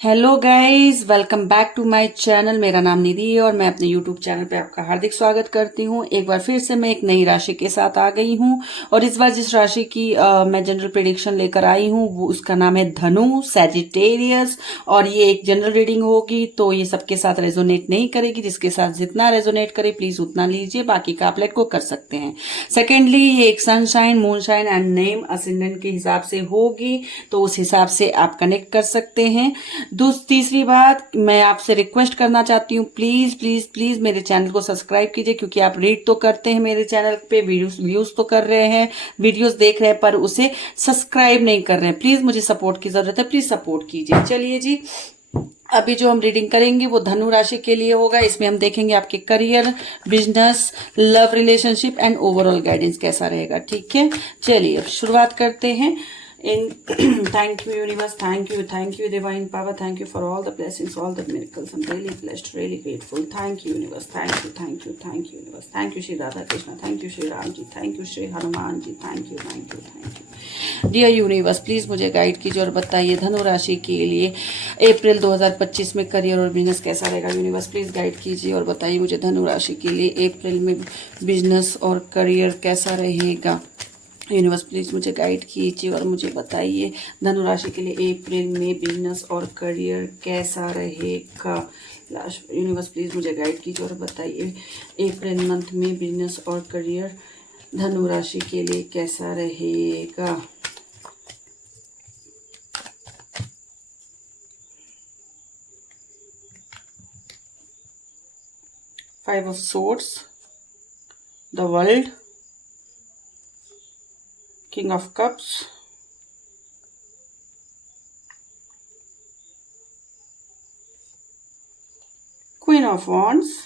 Hello guys, welcome back to my channel. मेरा नाम निधि है और मैं अपने यूट्यूब चैनल पे आपका हार्दिक स्वागत करती हूँ। एक बार फिर से मैं एक नई राशि के साथ आ गई हूँ और इस बार जिस राशि की मैं जनरल प्रेडिक्शन लेकर आई हूँ वो उसका नाम है धनु सैजिटेरियस। और ये एक जनरल रीडिंग होगी तो ये सबके साथ रेजोनेट नहीं करेगी। जिसके साथ जितना रेजोनेट करे प्लीज उतना लीजिए, बाकी का आप लेट को कर सकते हैं। सेकेंडली, ये एक sunshine, moonshine and name ascendant के हिसाब से होगी तो उस हिसाब से आप कनेक्ट कर सकते हैं। तीसरी बात, मैं आपसे रिक्वेस्ट करना चाहती हूँ, प्लीज प्लीज प्लीज मेरे चैनल को सब्सक्राइब कीजिए, क्योंकि आप रीड तो करते हैं मेरे चैनल पे, व्यूज तो कर रहे हैं, वीडियोस देख रहे हैं, पर उसे सब्सक्राइब नहीं कर रहे हैं। प्लीज मुझे सपोर्ट की जरूरत है, प्लीज सपोर्ट कीजिए। चलिए जी, अभी जो हम रीडिंग करेंगे वो धनु राशि के लिए होगा। इसमें हम देखेंगे आपके career, business, love, relationship and overall guidance कैसा रहेगा। ठीक है, चलिए अब शुरुआत करते हैं। In thank you universe, thank you divine power, thank you for all the blessings, all the miracles. I'm really blessed, really grateful. Thank you universe, thank you universe, thank you Shri Radha Krishna, thank you Shri Ram ji, thank you Shri Hanuman ji, thank you dear universe। Please मुझे guide कीजिए और बताइए धनु राशि के लिए अप्रैल 2025 में career और बिजनेस कैसा रहेगा। यूनिवर्स प्लीज गाइड कीजिए और बताइए मुझे धनु राशि के लिए अप्रैल में बिजनेस और करियर कैसा रहेगा। यूनिवर्स प्लीज मुझे गाइड कीजिए और मुझे बताइए धनु राशि के लिए अप्रैल में बिजनेस और करियर कैसा रहेगा। यूनिवर्स प्लीज मुझे गाइड कीजिए और बताइए अप्रैल मंथ में बिजनेस और करियर धनु राशि के लिए कैसा रहेगा। Five of swords, the world, King of Cups, Queen of Wands।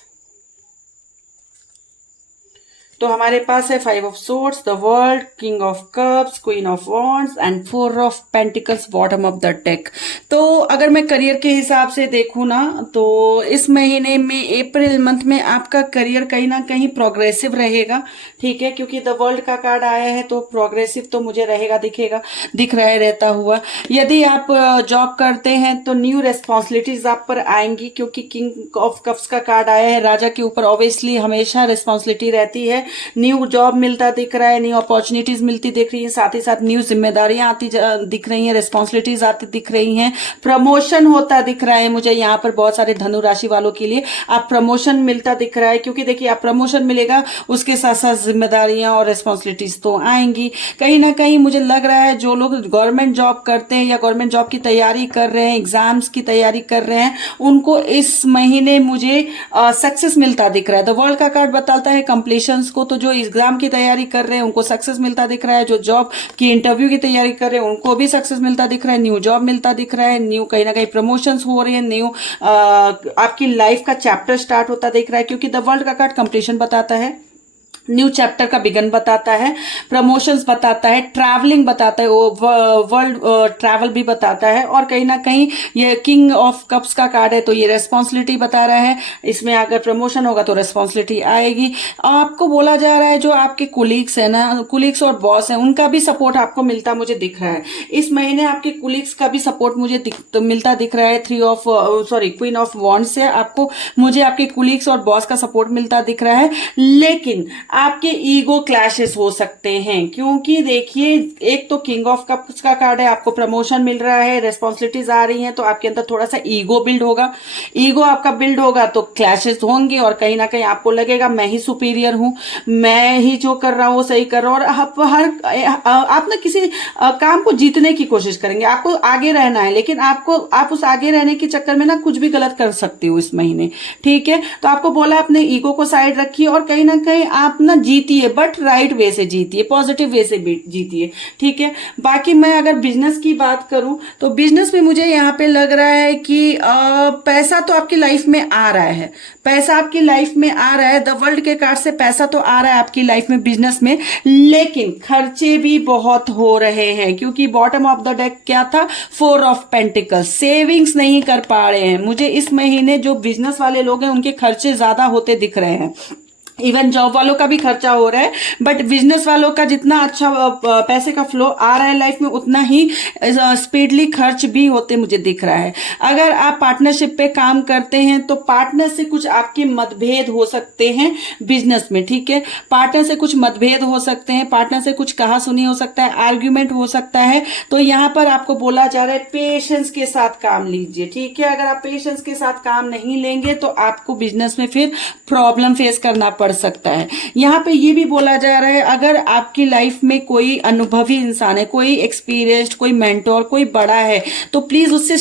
तो हमारे पास है five of swords, the world, king of cups, queen of wands and four of pentacles bottom of the deck. तो अगर मैं करियर के हिसाब से देखूँ ना तो इस महीने में अप्रैल मंथ में आपका करियर कहीं ना कहीं प्रोग्रेसिव रहेगा। ठीक है, क्योंकि द वर्ल्ड का कार्ड आया है तो प्रोग्रेसिव तो मुझे रहेगा, दिख रहा है रहता हुआ। यदि आप जॉब करते हैं तो न्यू रेस्पॉन्सिबिलिटीज आप पर आएंगी, क्योंकि किंग ऑफ कप्स का कार्ड आया है। राजा के ऊपर ऑब्वियसली हमेशा रिस्पॉन्सिबिलिटी रहती है। न्यू जॉब मिलता दिख रहा है, न्यू अपॉर्चुनिटीज मिलती दिख रही है, साथ ही साथ न्यू जिम्मेदारियां आती दिख रही हैं, रिस्पॉन्सिबिलिटीज आती दिख रही हैं, प्रमोशन होता दिख रहा है मुझे यहाँ पर। बहुत सारे धनु राशि वालों के लिए आप प्रमोशन मिलता दिख रहा है, क्योंकि देखिए आप प्रमोशन मिलेगा उसके साथ साथ जिम्मेदारियां और रिस्पॉन्सिबिलिटीज तो आएंगी। कहीं ना कहीं मुझे लग रहा है जो लोग गवर्नमेंट जॉब करते हैं या गवर्नमेंट जॉब की तैयारी कर रहे हैं, एग्जाम्स की तैयारी कर रहे हैं, उनको इस महीने मुझे सक्सेस मिलता दिख रहा है। द वर्ल्ड का कार्ड बताता है कंप्लीशंस को, तो जो एग्जाम की तैयारी कर रहे हैं उनको सक्सेस मिलता दिख रहा है। जो जॉब की इंटरव्यू की तैयारी कर रहे हैं उनको भी सक्सेस मिलता दिख रहा है, न्यू जॉब मिलता दिख रहा है, न्यू कहीं ना कहीं प्रमोशंस हो रहे हैं, न्यू आपकी लाइफ का चैप्टर स्टार्ट होता दिख रहा है, क्योंकि द वर्ल्ड का कार्ड कंप्लीशन बताता है, न्यू चैप्टर का बिगन बताता है, प्रमोशंस बताता है, ट्रैवलिंग बताता है, वर्ल्ड ट्रैवल भी बताता है। और कहीं ना कहीं ये किंग ऑफ कप्स का कार्ड है तो ये रेस्पॉन्सिबिलिटी बता रहा है। इसमें अगर प्रमोशन होगा तो रेस्पॉन्सिबिलिटी आएगी। आपको बोला जा रहा है जो आपके कुलीग्स है ना, कुलीग्स और बॉस है, उनका भी सपोर्ट आपको मिलता मुझे दिख रहा है। इस महीने आपके कुलीग्स का भी सपोर्ट मुझे मिलता दिख रहा है। क्वीन ऑफ वॉन्ड्स से आपको मुझे आपके कुलीग्स और बॉस का सपोर्ट मिलता दिख रहा है। लेकिन आपके ईगो क्लैशेस हो सकते हैं, क्योंकि देखिए एक तो किंग ऑफ कप्स का कार्ड है, आपको प्रमोशन मिल रहा है, रेस्पॉन्सिबिलिटीज आ रही हैं, तो आपके अंदर थोड़ा सा ईगो बिल्ड होगा। ईगो आपका बिल्ड होगा तो क्लैशेस होंगे और कहीं ना कहीं आपको लगेगा मैं ही सुपीरियर हूं, मैं ही जो कर रहा हूं वो सही कर रहा हूं। और आप ना किसी काम को जीतने की कोशिश करेंगे, आपको आगे रहना है, लेकिन आप उस आगे रहने के चक्कर में ना कुछ भी गलत कर सकते हो इस महीने। ठीक है, तो आपको बोला अपने ईगो को साइड रखिए और कहीं ना कहीं आप ना जीतिए, बट राइट वे से जीतिए, पॉजिटिव वे से जीतिए। ठीक है, बाकी मैं अगर बिजनेस की बात करूं तो बिजनेस में मुझे यहाँ पे लग रहा है कि पैसा तो आपकी लाइफ में आ रहा है, पैसा आपकी लाइफ में आ रहा है। द वर्ल्ड के कार्ड से पैसा तो आ रहा है आपकी लाइफ में बिजनेस में, लेकिन खर्चे भी बहुत हो रहे हैं, क्योंकि बॉटम ऑफ द डेक क्या था, फोर ऑफ पेंटिकल्स। सेविंग्स नहीं कर पा रहे हैं। मुझे इस महीने जो बिजनेस वाले लोग हैं उनके खर्चे ज्यादा होते दिख रहे हैं। इवन जॉब वालों का भी खर्चा हो रहा है, बट बिजनेस वालों का जितना अच्छा पैसे का फ्लो आ रहा है लाइफ में, उतना ही स्पीडली खर्च भी होते मुझे दिख रहा है। अगर आप पार्टनरशिप पे काम करते हैं तो पार्टनर से कुछ आपके मतभेद हो सकते हैं बिजनेस में, ठीक है। पार्टनर से कुछ मतभेद हो सकते हैं, पार्टनर से कुछ कहा सुनी हो सकता है, आर्ग्यूमेंट हो सकता है। तो यहाँ पर आपको बोला जा रहा है पेशेंस के साथ काम लीजिए, ठीक है। अगर आप पेशेंस के साथ काम नहीं लेंगे तो आपको बिजनेस में फिर प्रॉब्लम फेस करना पड़ सकता है। यहाँ पे ये भी बोला जा रहा है अगर आपकी लाइफ में कोई अनुभवी इंसान है, कोई एक्सपीरियंस्ड, कोई मेंटोर, कोई बड़ा है, तो प्लीज उससे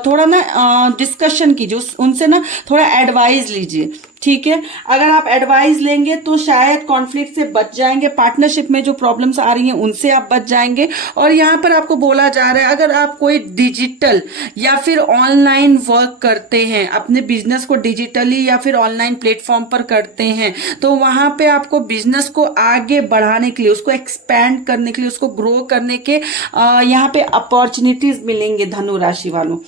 थोड़ा ना डिस्कशन कीजिए, उनसे ना थोड़ा एडवाइस लीजिए, ठीक है। अगर आप एडवाइस लेंगे तो शायद कॉन्फ्लिक्ट से बच जाएंगे, पार्टनरशिप में जो प्रॉब्लम्स आ रही हैं उनसे आप बच जाएंगे। और यहाँ पर आपको बोला जा रहा है अगर आप कोई डिजिटल या फिर ऑनलाइन वर्क करते हैं, अपने बिजनेस को डिजिटली या फिर ऑनलाइन प्लेटफॉर्म पर करते हैं, तो वहां पे आपको बिजनेस को आगे बढ़ाने के लिए, उसको एक्सपैंड करने के लिए, उसको ग्रो करने के यहाँ पे अपॉर्चुनिटीज मिलेंगे धनु राशि वालों,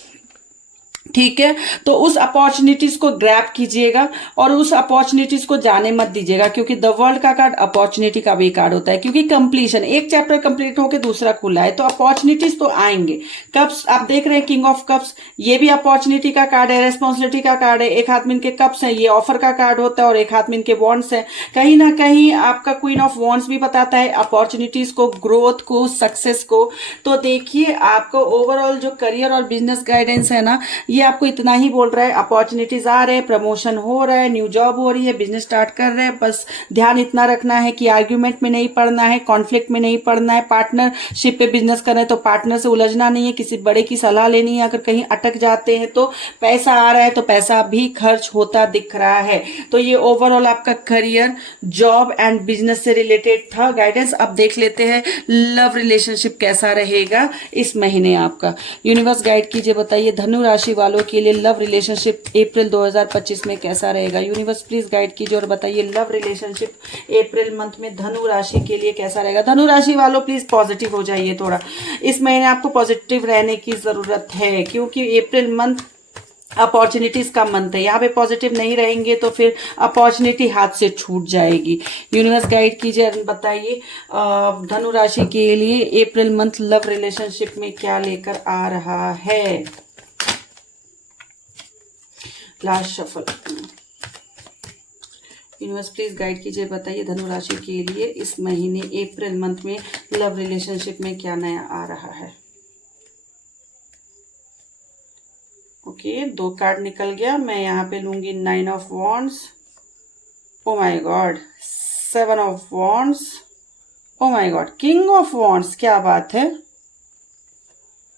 ठीक है। तो उस अपॉर्चुनिटीज को ग्रैब कीजिएगा और उस अपॉर्चुनिटीज को जाने मत दीजिएगा, क्योंकि द वर्ल्ड का कार्ड अपॉर्चुनिटी का भी कार्ड होता है, क्योंकि कंप्लीशन, एक चैप्टर कंप्लीट होकर दूसरा खुला है, तो अपॉर्चुनिटीज तो आएंगे। कप्स आप देख रहे हैं, किंग ऑफ कप्स, ये भी अपॉर्चुनिटी का कार्ड है, रेस्पॉन्सिबिलिटी का कार्ड है। एक हाथ में इनके कप्स है, ये ऑफर का कार्ड होता है, और एक हाथ में इनके वॉन्ड्स है। कहीं ना कहीं आपका क्वीन ऑफ वॉन्ड्स भी बताता है अपॉर्चुनिटीज को, ग्रोथ को, सक्सेस को। तो देखिए आपको ओवरऑल जो करियर और बिजनेस गाइडेंस है ना, ये आपको इतना ही बोल रहा है, अपॉर्चुनिटीज आ रहे हैं, प्रमोशन हो रहा है, न्यू जॉब हो रही है, बिजनेस स्टार्ट कर रहे हैं। बस ध्यान इतना रखना है कि आर्ग्यूमेंट में नहीं पड़ना है, कॉन्फ्लिक्ट में नहीं पड़ना है। पार्टनरशिप पे बिजनेस कर रहे हैं तो पार्टनर से उलझना नहीं है, किसी बड़े की सलाह लेनी है। अगर कहीं अटक जाते हैं तो पैसा आ रहा है तो पैसा भी खर्च होता दिख रहा है। तो ये ओवरऑल आपका करियर, जॉब एंड बिजनेस से रिलेटेड था गाइडेंस। अब देख लेते हैं लव रिलेशनशिप कैसा रहेगा इस महीने आपका। यूनिवर्स गाइड कीजिए, बताइए धनु राशि वालों के लिए लव रिलेशनशिप अप्रैल 2025 में कैसा रहेगा। यूनिवर्स प्लीज गाइड कीजिए और बताइए लव रिलेशनशिप अप्रैल मंथ में धनु राशि के लिए कैसा रहेगा। धनु राशि वालों प्लीज पॉजिटिव हो जाइए थोड़ा, इस महीने आपको पॉजिटिव रहने की जरूरत है, क्योंकि अप्रैल मंथ अपॉर्चुनिटीज का मंथ है। यहाँ पे पॉजिटिव नहीं रहेंगे तो फिर अपॉर्चुनिटी हाथ से छूट जाएगी। यूनिवर्स गाइड कीजिए, बताइए धनु राशि के लिए अप्रैल मंथ लव रिलेशनशिप में क्या लेकर आ रहा है। Last shuffle. Universe please guide कीजिए, बताइए धनु राशि के लिए इस महीने अप्रैल मंथ में लव रिलेशनशिप में क्या नया आ रहा है। ओके, 2 कार्ड निकल गया। मैं यहाँ पे लूंगी 9 of wands, oh my God, 7 of wands, oh my God, king of wands, क्या बात है।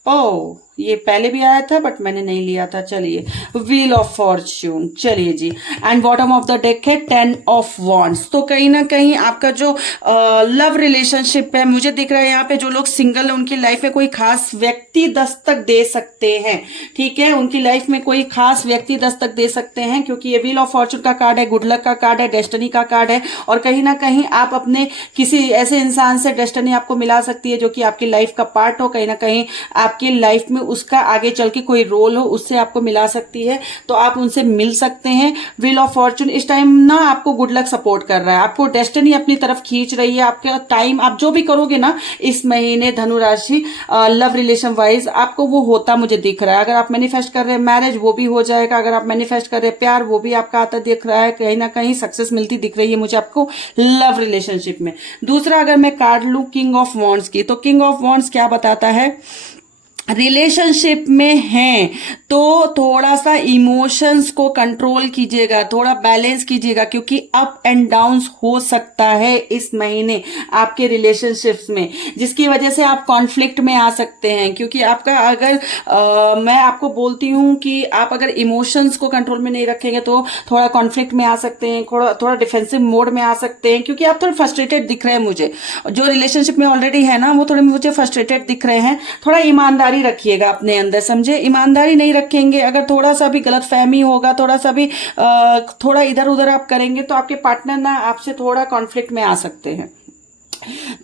ओह, ये पहले भी आया था बट मैंने नहीं लिया था। चलिए, व्हील ऑफ फॉर्च्यून, चलिए जी। And bottom of the deck है 10 ऑफ वॉन्ड्स। तो कहीं ना कहीं आपका जो लव रिलेशनशिप है, मुझे दिख रहा है यहाँ पे जो लोग सिंगल है उनकी लाइफ में कोई खास व्यक्ति दस्तक दे सकते हैं, ठीक है। उनकी लाइफ में कोई खास व्यक्ति दस्तक दे सकते हैं, क्योंकि ये व्हील ऑफ फॉर्च्यून का कार्ड है, गुड लक का कार्ड है, डेस्टिनी का कार्ड है। और कहीं ना कहीं आप अपने किसी ऐसे इंसान से डेस्टिनी आपको मिला सकती है जो कि आपकी लाइफ का पार्ट हो। कहीं ना कहीं आपकी लाइफ में उसका आगे चल के कोई रोल हो, उससे आपको मिला सकती है, तो आप उनसे मिल सकते हैं। व्हील ऑफ फॉर्च्यून इस टाइम ना आपको गुड लक सपोर्ट कर रहा है, आपको डेस्टिनी अपनी तरफ खींच रही है। आपका टाइम, आप जो भी करोगे ना इस महीने धनु राशि लव रिलेशन वाइज, आपको वो होता मुझे दिख रहा है। अगर आप मैनिफेस्ट कर रहे हैं मैरिज, वो भी हो जाएगा। अगर आप मैनिफेस्ट कर रहे हैं प्यार, वो भी आपका आता दिख रहा है। कहीं ना कहीं सक्सेस मिलती दिख रही है मुझे आपको लव रिलेशनशिप में। दूसरा, अगर मैं कार्ड लूं किंग ऑफ वॉन्ड्स की, तो किंग ऑफ वॉन्ड्स क्या बताता है, रिलेशनशिप में हैं तो थोड़ा सा इमोशंस को कंट्रोल कीजिएगा, थोड़ा बैलेंस कीजिएगा, क्योंकि अप एंड डाउन्स हो सकता है इस महीने आपके रिलेशनशिप्स में, जिसकी वजह से आप कॉन्फ्लिक्ट में आ सकते हैं। क्योंकि आपका अगर मैं आपको बोलती हूँ कि आप अगर इमोशंस को कंट्रोल में नहीं रखेंगे तो थोड़ा कॉन्फ्लिक्ट में आ सकते हैं, थोड़ा डिफेंसिव मोड में आ सकते हैं, क्योंकि आप थोड़े फ्रस्ट्रेटेड दिख रहे हैं मुझे। जो रिलेशनशिप में ऑलरेडी है ना, वो थोड़े मुझे फ्रस्ट्रेटेड दिख रहे हैं। थोड़ा ईमानदारी रखिएगा अपने अंदर, समझे। ईमानदारी नहीं रखेंगे, अगर थोड़ा सा भी गलत फहमी होगा, थोड़ा सा भी थोड़ा इधर उधर आप करेंगे तो आपके पार्टनर ना आपसे थोड़ा कॉन्फ्लिक्ट में आ सकते हैं।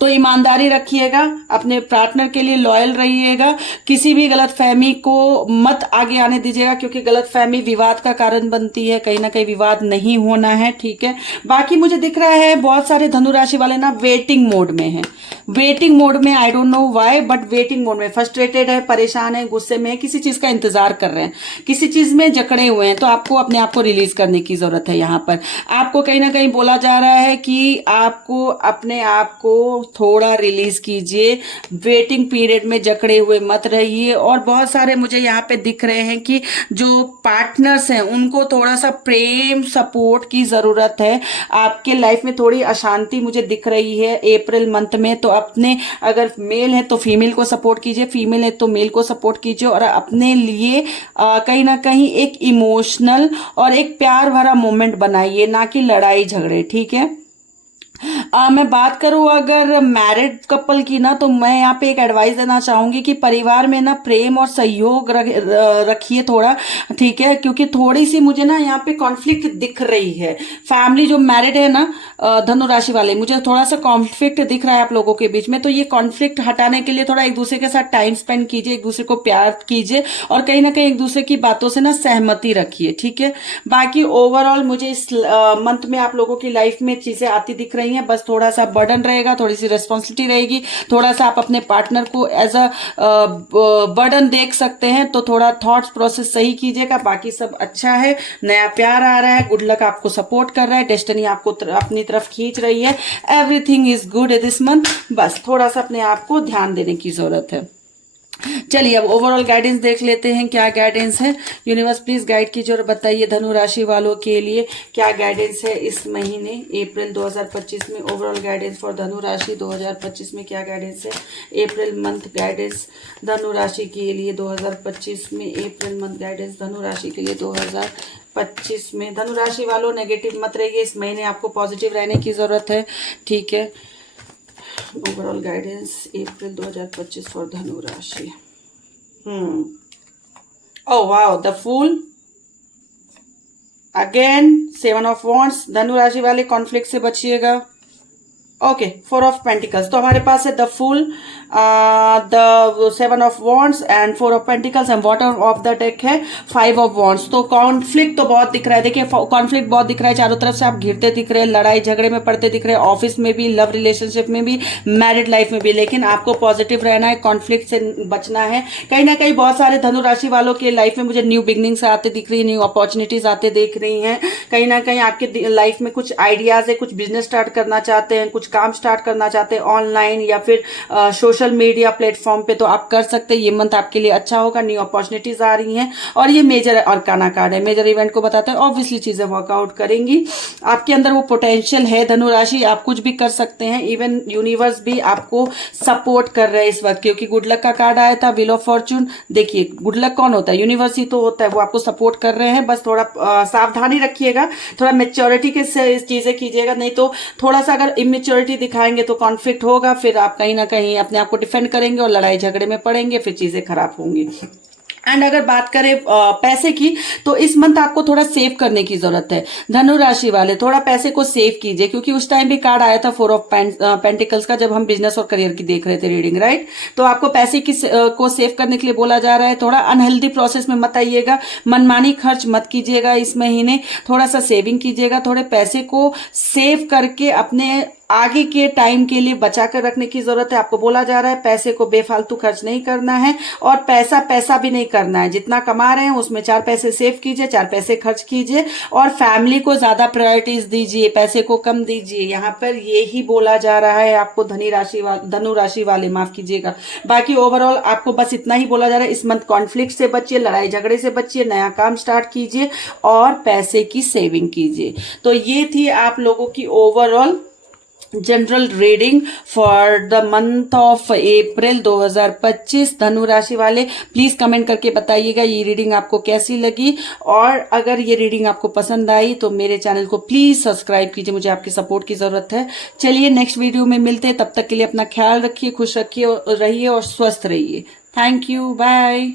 तो ईमानदारी रखिएगा, अपने पार्टनर के लिए लॉयल रहिएगा, किसी भी गलत फहमी को मत आगे आने दीजिएगा, क्योंकि गलत फहमी विवाद का कारण बनती है, कहीं ना कहीं विवाद नहीं होना है, ठीक है। बाकी मुझे दिख रहा है बहुत सारे धनु राशि वाले ना वेटिंग मोड में हैं, वेटिंग मोड में, I don't know why, but waiting mode में, फ्रस्ट्रेटेड है, परेशान है, गुस्से में है, किसी चीज का इंतजार कर रहे हैं, किसी चीज में जकड़े हुए हैं। तो आपको अपने आप को रिलीज करने की जरूरत है। यहाँ पर आपको कहीं ना कहीं बोला जा रहा है कि आपको अपने आप को थोड़ा रिलीज कीजिए, वेटिंग पीरियड में जकड़े हुए मत रहिए। और बहुत सारे मुझे यहाँ पे दिख रहे हैं कि जो पार्टनर्स हैं उनको थोड़ा सा प्रेम सपोर्ट की जरूरत है। आपके लाइफ में थोड़ी अशांति मुझे दिख रही है अप्रैल मंथ में। तो अपने, अगर मेल है तो फीमेल को सपोर्ट कीजिए, फीमेल है तो मेल को सपोर्ट कीजिए, और अपने लिए कहीं ना कहीं एक इमोशनल और एक प्यार भरा मोमेंट बनाइए, ना कि लड़ाई झगड़े, ठीक है। मैं बात करूं अगर मैरिड कपल की ना, तो मैं यहाँ पे एक एडवाइस देना चाहूंगी कि परिवार में ना प्रेम और सहयोग रखिए थोड़ा, ठीक है, क्योंकि थोड़ी सी मुझे ना यहाँ पे कॉन्फ्लिक्ट दिख रही है। फैमिली जो मैरिड है ना धनु राशि वाले, मुझे थोड़ा सा कॉन्फ्लिक्ट दिख रहा है आप लोगों के बीच में। तो ये कॉन्फ्लिक्ट हटाने के लिए थोड़ा एक दूसरे के साथ टाइम स्पेंड कीजिए, एक दूसरे को प्यार कीजिए, और कहीं ना कहीं एक दूसरे की बातों से ना सहमति रखिए, ठीक है। बाकी ओवरऑल मुझे इस मंथ में आप लोगों की लाइफ में चीजें आती दिख रही हैं, बस थोड़ा सा बर्डन रहेगा, थोड़ी सी रिस्पॉन्सिबिलिटी रहेगी, थोड़ा सा आप अपने पार्टनर को एज अ बर्डन देख सकते हैं। तो थोड़ा थॉट्स प्रोसेस सही कीजिएगा, बाकी सब अच्छा है। नया प्यार आ रहा है, गुड लक आपको सपोर्ट कर रहा है, डेस्टिनी आपको अपनी तरफ खींच रही है, everything is good this month. बस थोड़ा सा अपने आप को ध्यान देने की जरूरत है। चलिए अब ओवरऑल गाइडेंस देख लेते हैं, क्या गाइडेंस है। यूनिवर्स प्लीज गाइड कीजिए और बताइए धनु राशि वालों के लिए क्या गाइडेंस है इस महीने अप्रैल 2025 में। ओवरऑल गाइडेंस फॉर धनु राशि 2025 में क्या गाइडेंस है। अप्रैल मंथ गाइडेंस धनु राशि के लिए 2025 में, अप्रैल मंथ गाइडेंस धनु राशि के लिए 2025 में। धनु राशि वालों नेगेटिव मत रहिए, इस महीने आपको पॉजिटिव रहने की जरूरत है, ठीक है। ओवरऑल गाइडेंस अप्रैल 2025 फॉर धनु राशि। Oh wow, the fool again, 7 of wands. धनु राशि वाले कॉन्फ्लिक्ट से बचिएगा। Okay, 4 of pentacles. तो हमारे पास है the fool, the 7 of wands and 4 of pentacles, and bottom of the deck है 5 ऑफ वॉन्ड्स। तो कॉन्फ्लिक्ट तो बहुत दिख रहा है, देखिए कॉन्फ्लिक्ट बहुत दिख रहा है, चारों तरफ से आप घिरते दिख रहे हैं, लड़ाई झगड़े में पड़ते दिख रहे हैं, ऑफिस में भी, लव रिलेशनशिप में भी, मैरिड लाइफ में भी। लेकिन आपको पॉजिटिव रहना है, कॉन्फ्लिक्ट से बचना है। कहीं ना कहीं बहुत सारे धनु राशि वालों के लाइफ में मुझे न्यू बिगनिंग्स आते दिख रही है, न्यू अपॉर्चुनिटीज आते देख रही हैं। कहीं ना कहीं आपके लाइफ में कुछ आइडियाज है, कुछ बिजनेस स्टार्ट करना चाहते हैं, कुछ काम स्टार्ट करना चाहते हैं ऑनलाइन या फिर सोशल मीडिया प्लेटफॉर्म पे, तो आप कर सकते हैं। ये मंथ आपके लिए अच्छा होगा, न्यू अपॉर्चुनिटीज आ रही हैं। और ये मेजर अरकाना कार्ड है, मेजर इवेंट को बताता है, ऑब्वियसली चीजें वर्कआउट करेंगी। आपके अंदर वो पोटेंशियल है धनु राशि, आप कुछ भी कर सकते हैं। इवन यूनिवर्स भी आपको सपोर्ट कर रहे हैं इस वक्त, क्योंकि गुड लक का कार्ड आया था, व्हील ऑफ फॉर्चून। देखिए गुड लक कौन होता है, यूनिवर्स ही तो होता है, वो आपको सपोर्ट कर रहे हैं। बस थोड़ा सावधानी रखिएगा, थोड़ा मेच्योरिटी के से चीजें कीजिएगा, नहीं तो थोड़ा सा अगर इमेच्योरिटी दिखाएंगे तो कॉन्फ्लिक्ट होगा, फिर आप कहीं ना कहीं अपने आप को डिफेंड करेंगे और लड़ाई झगड़े में पड़ेंगे, फिर चीजें खराब होंगी। एंड अगर बात करें पैसे की, तो इस मंथ आपको थोड़ा सेव करने की जरूरत है। धनु राशि वाले थोड़ा पैसे को सेव कीजिए, क्योंकि उस टाइम भी कार्ड आया था 4 ऑफ पेंटिकल्स का, जब हम बिजनेस और करियर की देख रहे थे रीडिंग, राइट। तो आपको पैसे की को सेव करने के लिए बोला जा रहा है। थोड़ा अनहेल्दी प्रोसेस में मत आइएगा, मनमानी खर्च मत कीजिएगा इस महीने, थोड़ा सा सेविंग कीजिएगा। थोड़े पैसे को सेव करके अपने आगे के टाइम के लिए बचा कर रखने की जरूरत है। आपको बोला जा रहा है पैसे को बेफालतू खर्च नहीं करना है, और पैसा भी नहीं करना है। जितना कमा रहे हैं उसमें 4 पैसे सेव कीजिए, 4 पैसे खर्च कीजिए, और फैमिली को ज्यादा प्रायोरिटीज दीजिए, पैसे को कम दीजिए। यहाँ पर यही बोला जा रहा है आपको धनु राशि वाले, माफ कीजिएगा। बाकी ओवरऑल आपको बस इतना ही बोला जा रहा है, इस मंथ कॉन्फ्लिक्ट से बचिए, लड़ाई झगड़े से बचिए, नया काम स्टार्ट कीजिए और पैसे की सेविंग कीजिए। तो ये थी आप लोगों की overall general reading for the month of April 2025। धनु राशि वाले प्लीज कमेंट करके बताइएगा ये रीडिंग आपको कैसी लगी, और अगर ये रीडिंग आपको पसंद आई तो मेरे चैनल को प्लीज सब्सक्राइब कीजिए, मुझे आपकी सपोर्ट की जरूरत है। चलिए नेक्स्ट वीडियो में मिलते हैं, तब तक के लिए अपना ख्याल रखिए, खुश रखिए, रहिए और स्वस्थ रहिए। Thank you, bye.